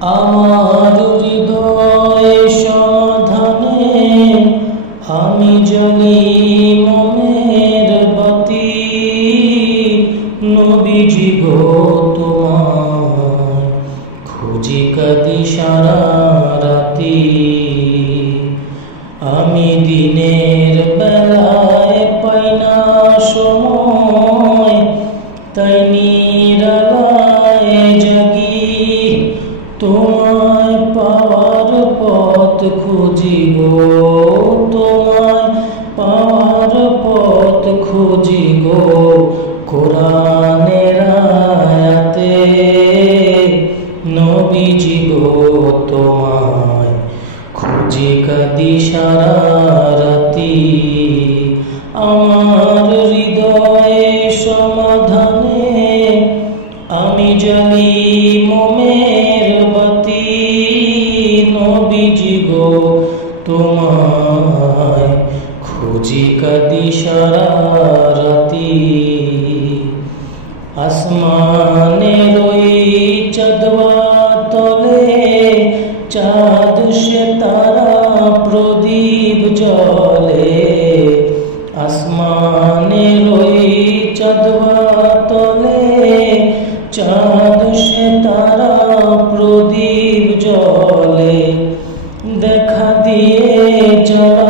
আমার হৃদয় সমাধানে আমি জ্বলি মমের বাতি। নবীজি গো তোমায় খুঁজি কাঁদি সারা রাতি। আমি দিনের বেলায় পাই না সময়, তাই নিরালায় জাগি। তোমায় পাওয়ার পথ খুঁজি গো, তোমায় পাওয়ার পথ খুঁজি গো। কোরআনের আয়াতে নবীজি গো তোমায় খুঁজি কাঁদি সারা রাতি। আমার হৃদয়ে সমাধানে আমি জ্বলি মমের বাতি। নবীজি গো তোমায় খুঁজি কাঁদি সারা রাতি। আসমানের ওই চাঁদওয়া তলে চাঁদ সে তারা প্রদীপ জ্বলে। আসমানের ওই চাঁদওয়া তলে চাঁদ সে তারা প্রদীপ জ্বলে। দেখা দিয়ে জ্বলা